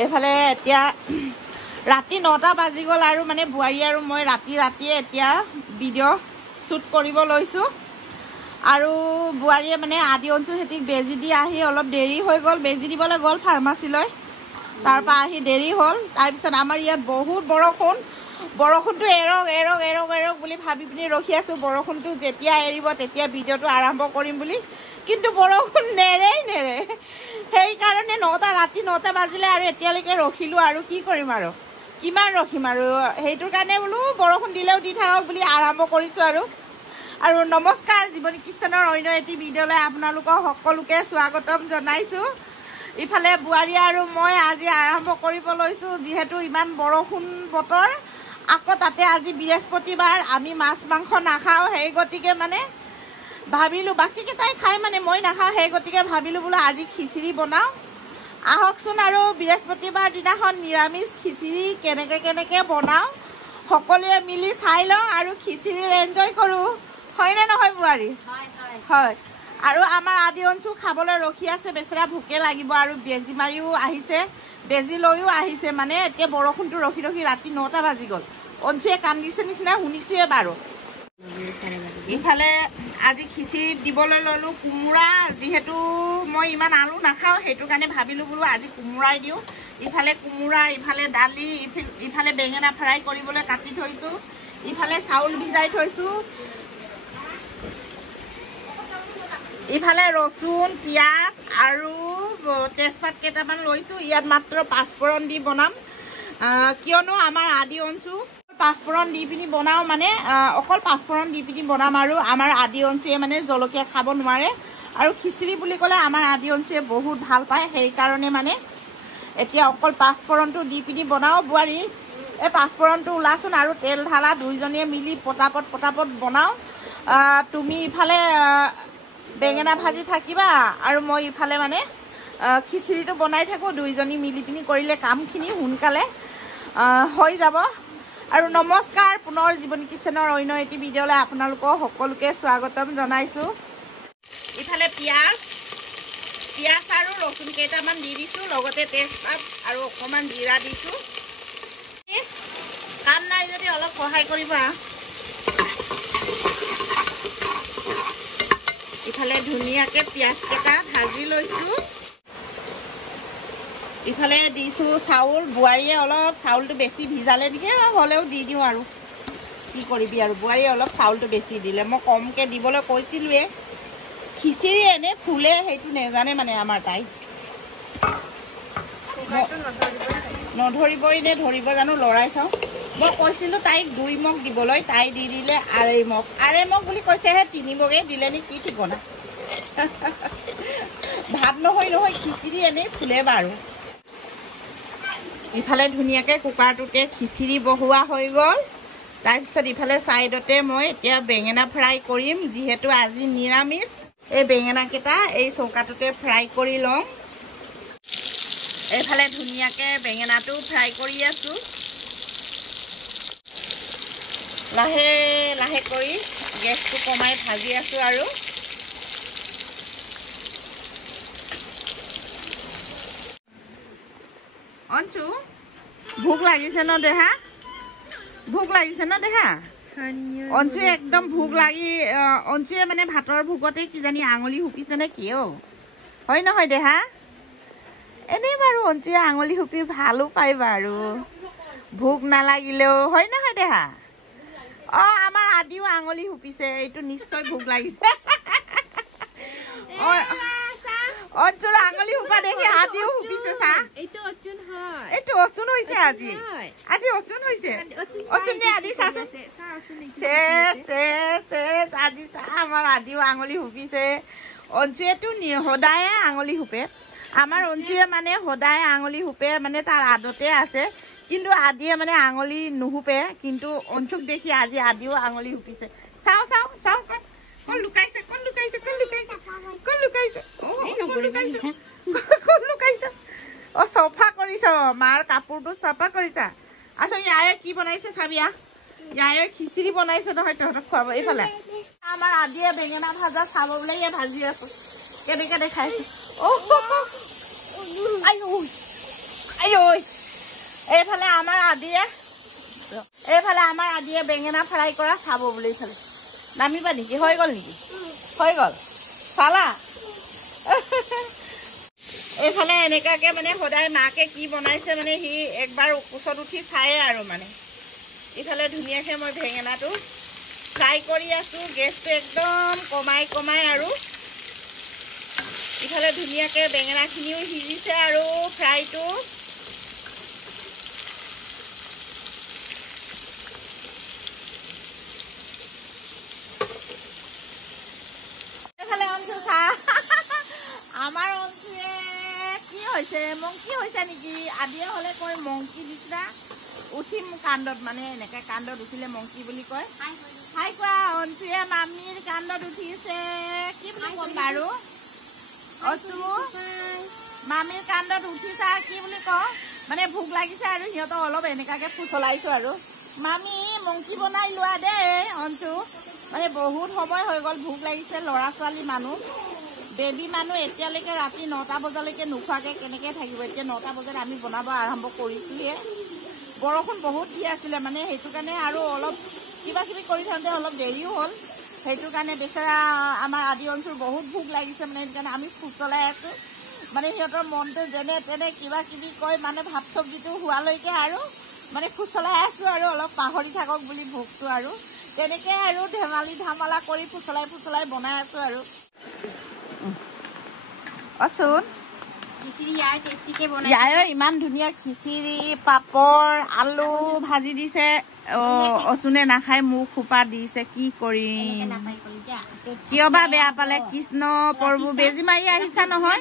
এইফালে এতিয়া ৰাতি 9টা বাজি গ'ল আৰু মানে বুৱাৰী আৰু মই ৰাতিয়ে এতিয়া ভিডিঅ' শ্বুট কৰিব লৈছোঁ আৰু বুৱাৰীয়ে মানে আদি অঞ্চল হেতিক বেজি দি আহি অলপ দেৰি হৈ গ'ল বেজি দিবলৈ গ'ল ফাৰ্মাচীলৈ তাৰপৰা আহি দেৰি হ'ল তাৰপিছত আমাৰ ইয়াত বহুত বৰষুণটো এৰক বুলি ভাবি পিনি ৰখি আছোঁ বৰষুণটো যেতিয়া এৰিব তেতিয়া ভিডিঅ'টো আৰম্ভ কৰিম বুলি কিন্তু বৰষুণ নেৰে সেইকাৰণে ৰাতি 9টা বাজিলে আৰু এতিয়ালৈকে ৰখিলোঁ আৰু কি কৰিম আৰু কিমান ৰখিম আৰু সেইটোৰ কাৰণে বোলো বৰষুণ দিলেও দি থাকক বুলি আৰম্ভ কৰিছোঁ আৰু নমস্কাৰ জীৱনী কিচেনৰ অন্য এটি ভিডিঅ'লৈ আপোনালোকক সকলোকে স্বাগতম জনাইছোঁ ইফালে বুৱাৰী আৰু মই আজি আৰম্ভ কৰিব লৈছোঁ যিহেতু ইমান বৰষুণ বতৰ আকৌ তাতে আজি বৃহস্পতিবাৰ আমি মাছ মাংস নাখাওঁ সেই গতিকে মানে ভাবিলোঁ বাকীকেইটাই খাই মানে মই নাখাওঁ সেই গতিকে ভাবিলোঁ বোলো আজি খিচিৰি বনাওঁ আহকচোন আৰু বৃহস্পতিবাৰ দিনাখন নিৰামিষ খিচিৰি কেনেকৈ বনাওঁ সকলোৱে মিলি চাই লওঁ আৰু খিচিৰি এনজয় কৰোঁ হয়নে নহয় বুৱাৰী হয় আৰু আমাৰ আদি অঞ্চু খাবলৈ ৰখি আছে বেচেৰা ভোকে লাগিব আৰু বেজি মাৰিও আহিছে বেজি লৈও আহিছে মানে এতিয়া বৰষুণটো ৰখি ৰাতি 9টা বাজি গ'ল অঞ্চুৱে কান্দিছে নিচিনা শুনিছোৱে বাৰু ইফালে আজি খিচিৰি দিবলৈ ল'লোঁ কোমোৰা যিহেতু মই ইমান আলু নাখাওঁ সেইটো কাৰণে ভাবিলোঁ বোলো আজি কোমোৰাই দিওঁ ইফালে কোমোৰা ইফালে দালি ইফালে বেঙেনা ফ্ৰাই কৰিবলৈ কাটি থৈছোঁ ইফালে চাউল ভিজাই থৈছোঁ ইফালে ৰচুন পিঁয়াজ আৰু তেজপাত কেইটামান লৈছোঁ ইয়াত মাত্ৰ পাঁচফোৰণ দি বনাম কিয়নো আমাৰ আদি অঞ্চু পাঁচফোৰণ দি পিনি বনাওঁ মানে অকল পাঁচফোৰণ দি পিনি বনাম আৰু আমাৰ আদি অঞ্চুৱে মানে জলকীয়া খাব নোৱাৰে আৰু খিচিৰি বুলি ক'লে আমাৰ আদি অঞ্চুৱে বহুত ভাল পায় সেইকাৰণে মানে এতিয়া অকল পাঁচফোৰণটো দি পিনি বনাওঁ বুৱাৰী এই পাঁচফোৰণটো ওলাচোন আৰু তেল ঢালা দুইজনীয়ে মিলি পটাপট বনাওঁ তুমি ইফালে বেঙেনা ভাজি থাকিবা আৰু মই ইফালে মানে খিচিৰিটো বনাই থাকোঁ দুইজনী মিলি পিনি কৰিলে কামখিনি সোনকালে হৈ যাব আৰু নমস্কাৰ পুনৰ জীৱনী কিচেনৰ অন্য এটি ভিডিঅ'লৈ আপোনালোকক সকলোকে স্বাগতম জনাইছোঁ ইফালে পিঁয়াজ আৰু ৰচুন কেইটামান দি দিছোঁ লগতে তেজপাত আৰু অকণমান জিৰা দিছোঁ কাম নাই যদি অলপ সহায় কৰিবা ইফালে ধুনীয়াকৈ পিঁয়াজকেইটা ভাজি লৈছোঁ ইফালে দিছোঁ চাউল বুৱাৰীয়ে অলপ চাউলটো বেছি ভিজালে নেকি হ'লেও দি দিওঁ আৰু কি কৰিবি আৰু বুৱাৰীয়ে অলপ চাউলটো বেছি দিলে মই কমকৈ দিবলৈ কৈছিলোঁৱে খিচিৰি এনেই ফুলে সেইটো নেজানে মানে আমাৰ তাই নধৰিবই নে ধৰিব জানো লৰাই চাওঁ মই কৈছিলোঁ তাইক 2 মগ দিবলৈ তাই দি দিলে 2.5 মগ বুলি কৈছেহে 3 মগে দিলে নি কি ঠিকনা ভাত নহয় খিচিৰি এনেই ফুলে বাৰু ইফালে ধুনীয়াকৈ কুকাৰটোতে খিচিৰি বহোৱা হৈ গ'ল তাৰপিছত ইফালে ছাইডতে মই এতিয়া বেঙেনা ফ্ৰাই কৰিম যিহেতু আজি নিৰামিষ এই বেঙেনাকেইটা এই চৌকাটোতে ফ্ৰাই কৰি লওঁ এইফালে ধুনীয়াকৈ বেঙেনাটো ফ্ৰাই কৰি আছোঁ লাহে কৰি গেছটো কমাই ভাজি আছোঁ আৰু অঞ্চু ভোক লাগিছে ন দেহা অঞ্চুৱে একদম ভোক লাগি অঞ্চুৱে মানে ভাতৰ ভোকতে কিজানি আঙুলি হুপিছে নে কি হয় নহয় দেহা এনেই বাৰু অঞ্চুৱে আঙুলি হুপি ভালো পায় বাৰু ভোক নালাগিলেও হয় নহয় দেহা আমাৰ আদিও আঙুলি হুপিছে এইটো নিশ্চয় ভোক লাগিছে অঞ্চুৰ আঙুলি হুপা দেখি আদিও হুপিছে চা এইটো অচুন হৈছে আজি অচুন হৈছে অচুন নে আদি চাচোন আজি চা আমাৰ আদিও আঙুলি হুপিছে অঞ্চুৱেতো সদায়ে আঙুলি হুপে আমাৰ অঞ্চুৱে মানে সদায় আঙুলি হুপে মানে তাৰ আদতে আছে কিন্তু আদিয়ে মানে আঙুলি নুহুপে কিন্তু অঞ্চুক দেখি আজি আদিও আঙুলি হুপিছে চাওঁ কোন লুকাইছে চফা কৰিছ মাৰ কাপোৰটো চফা কৰিছা আচ্ছা ইয়ায়ে কি বনাইছে চাবিয়া ইয়ায়ে খিচিৰি বনাইছে নহয় তহঁতক খুৱাব এইফালে আমাৰ আদিয়ে বেঙেনা ভাজা চাব বোলে ইয়ে ভাজি আছো কেনেকৈ দেখাইছে এইফালে আমাৰ আদিয়ে বেঙেনা ফ্ৰাই কৰা চাব বুলি এইফালে নামিবা নেকি হৈ গ'ল নেকি হৈ গ'ল চালা এইফালে এনেকুৱাকে মানে সদায় মাকে কি বনাইছে মানে সি একবাৰ কোচত উঠি চায়ে আৰু মানে ইফালে ধুনীয়াকৈ মই বেঙেনাটো ফ্ৰাই কৰি আছোঁ গেছটো একদম কমাই আৰু ইফালে ধুনীয়াকৈ বেঙেনাখিনিও সিজিছে আৰু ফ্ৰাইটো এইফালে অঞ্চু চা আমাৰ অঞ্চুৱে কি হৈছে মংকি হৈছে নেকি আদিয়ে হ'লে কয় মংকি নিচিনা উঠিম কাণ্ডত মানে এনেকৈ কাণ্ডত উঠিলে মংকি বুলি কয় হাই কোৱা অঞ্চুৱে মামীৰ কাণ্ডত উঠিছে কি বুলি ক'ম বাৰু অঞ্চু মামীৰ কাণ্ডত উঠিছা কি বুলি কওঁ মানে ভোক লাগিছে আৰু সিহঁতক অলপ এনেকুৱাকৈ ফুচলাইছোঁ আৰু মামী মংকি বনাই লোৱা দেই অঞ্চু মানে বহুত সময় হৈ গ'ল ভোক লাগিছে ল'ৰা ছোৱালী মানুহ বেবী মানুহ এতিয়ালৈকে ৰাতি 9টা বজালৈকে নোখোৱাকৈ কেনেকৈ থাকিব এতিয়া 9টা বজাত আমি বনাব আৰম্ভ কৰিছোঁহে বৰষুণ বহুত দি আছিলে মানে সেইটো কাৰণে আৰু অলপ কিবা কিবি কৰি থাকোঁতে অলপ দেৰিও হ'ল সেইটো কাৰণে বেচেৰা আমাৰ আদি অঞ্চল বহুত ভোক লাগিছে মানে সেইটো কাৰণে আমি ফুচলাই আছোঁ মানে সিহঁতৰ মনটো যেনে তেনে কিবা কিবি কৈ মানে ভাত চব্জিটো হোৱালৈকে আৰু মানে ফুচলাই আছোঁ আৰু অলপ পাহৰি থাকক বুলি ভোকটো আৰু তেনেকৈ আৰু ধেমালি ধামালা কৰি ফুচলাই বনাই আছোঁ আৰু অচোন ইয়াৰ ইমান ধুনীয়া খিচিৰি পাপৰ আলু ভাজি দিছে অচোনে নাখায় মোক খোপা দিছে কি কৰিম কিয় বা বেয়া পালে কৃষ্ণ প্ৰভু বেজি মাৰি আহিছা নহয়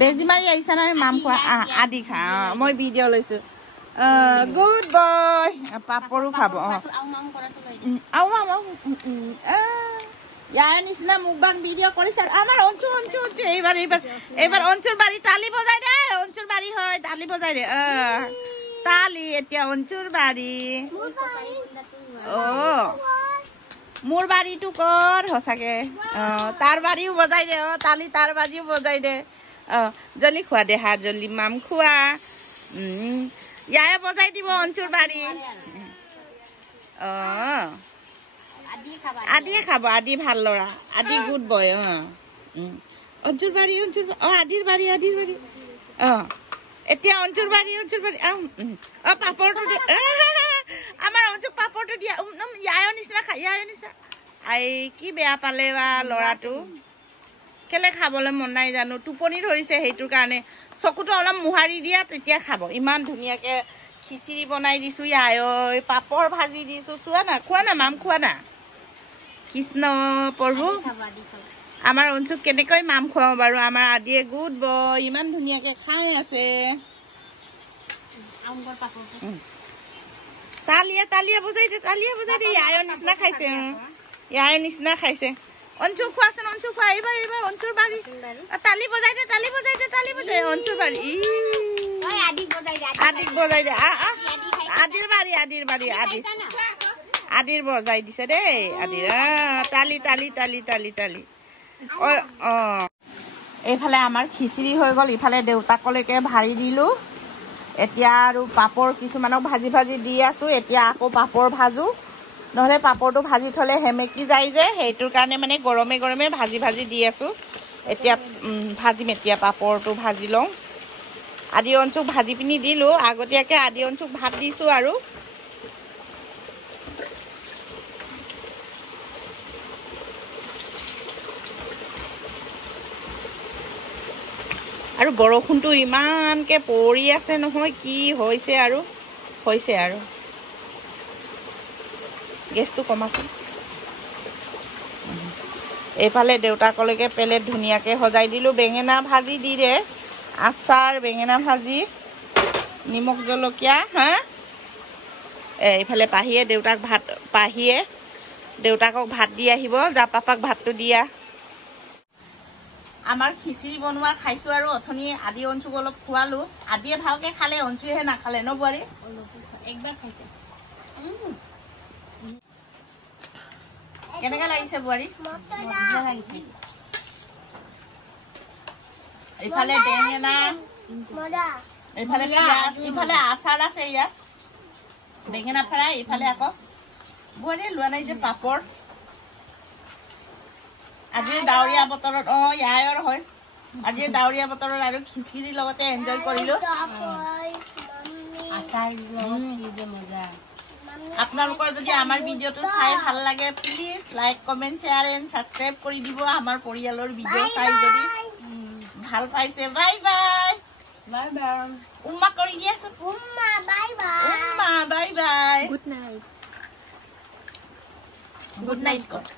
বেজি মাৰি আহিছা নহয় মাম খোৱা আদি খা মই ভিডিঅ' লৈছোঁ গুড বয় পাপৰো খাব ইয়াৰ নিচিনা মুখবাং ভিডিঅ' কৰিছে আমাৰ অঞ্চু এইবাৰ অঞ্চুৰ বাৰী তালি বজাই দে অঞ্চুৰ বাৰী হয় তালি বজাই দে তালি এতিয়া অঞ্চুৰ বাৰী মোৰ বাৰীটো কৰ সঁচাকে তাৰ বাৰীও বজাই দে তালি তাৰ বাৰীও বজাই দে জলদি খোৱা দে হা জলদি মাম খোৱা ইয়াৰে বজাই দিব অঞ্চুৰ বাৰী আদিয়ে খাব আদি ভাল ল'ৰা আদি গুড বয় অঞ্চুৰ বাৰী আদিৰ বাৰী এতিয়া অঞ্চুৰ বাৰী পাপৰটো দিয়া আমাৰ অঞ্চুক পাপৰটো দিয়া ইয়াৰ নিচিনা খাই ইয়াৰ নিচিনা আই কি বেয়া পালে বা ল'ৰাটো কেলে খাবলৈ মন নাই জানো টোপনি ধৰিছে সেইটোৰ কাৰণে চকুটো অলপ মোহাৰি দিয়া তেতিয়া খাব ইমান ধুনীয়াকৈ খিচিৰি বনাই দিছোঁ ইয়াই পাপৰ ভাজি দিছোঁ চোৱা না খোৱা না মাম খোৱা না কৃষ্ণ প্ৰভু আমাৰ অঞ্চুক কেনেকৈ মাম খুৱাওঁ বাৰু আমাৰ আদিয়ে গুড বয় ইমান ধুনীয়াকৈ খাই আছে তালিয়া বজাই দে ইয়াৰ নিচিনা খাইছে অঞ্চু খোৱাচোন অঞ্চু খোৱা এইবাৰ অঞ্চুৰ বাৰী তালি বজাই দে অঞ্চুৰ বাৰী আদিক বজাই দে আদিৰ বাৰী আদিৰ বজাই দিছে দেই আদিৰ তালি এইফালে আমাৰ খিচিৰি হৈ গ'ল ইফালে দেউতাকলৈকে ভাৰি দিলোঁ এতিয়া আৰু পাপৰ কিছুমানক ভাজি দি আছোঁ এতিয়া আকৌ পাপৰ ভাজোঁ নহ'লে পাপৰটো ভাজি থ'লে সেমেকি যায় যে সেইটোৰ কাৰণে মানে গৰমে ভাজি দি আছোঁ এতিয়া ভাজিম এতিয়া পাপৰটো ভাজি লওঁ আদি অঞ্চুক ভাজি পিনি দিলোঁ আগতীয়াকৈ আদি অঞ্চুক ভাত দিছোঁ আৰু বৰষুণটো ইমানকৈ পৰি আছে নহয় কি হৈছে আৰু গেছটো কমাচোন এইফালে দেউতাকলৈকে প্লেট ধুনীয়াকৈ সজাই দিলোঁ বেঙেনা ভাজি দি দে আচাৰ বেঙেনা ভাজি নিমখ জলকীয়া এইফালে পাহিয়ে দেউতাকক ভাত দি আহিব যা পাপাক ভাতটো দিয়া আমাৰ খিচিৰি বনোৱা খাইছোঁ আৰু অথনি আদি অঞ্চুক অলপ খোৱালোঁ আদিয়ে ভালকৈ খালে অঞ্চুহে নাখালে ন বোৱাৰী একবাৰ খাইছে কেনেকৈ লাগিছে বোৱাৰী মজা লাগিছে ইফালে বেঙেনা ইফালে পিঁয়াজ ইফালে আচাৰ আছে ইয়াত বেঙেনা ফ্ৰাই ইফালে আকৌ বোৱাৰীয়ে লোৱা নাই যে পাপৰ আজি ডাৱৰীয়া বতৰত ইয়াৰ হয় আজি ডাৱৰীয়া বতৰত আৰু খিচিৰিৰ লগতে এনজয় কৰিলো আপোনালোকৰ যদি আমাৰ ভিডিঅ'টো চাই ভাল লাগে please like comment share and subscribe কৰি দিব আমাৰ পৰিয়ালৰ ভিডিঅ' চাই যদি ভাল পাইছে বাই বাই বাই বাই উম্মা কৰি দিয়াচোন উম্মা বাই বাই উম্মা বাই বাই গুড নাইট কৰ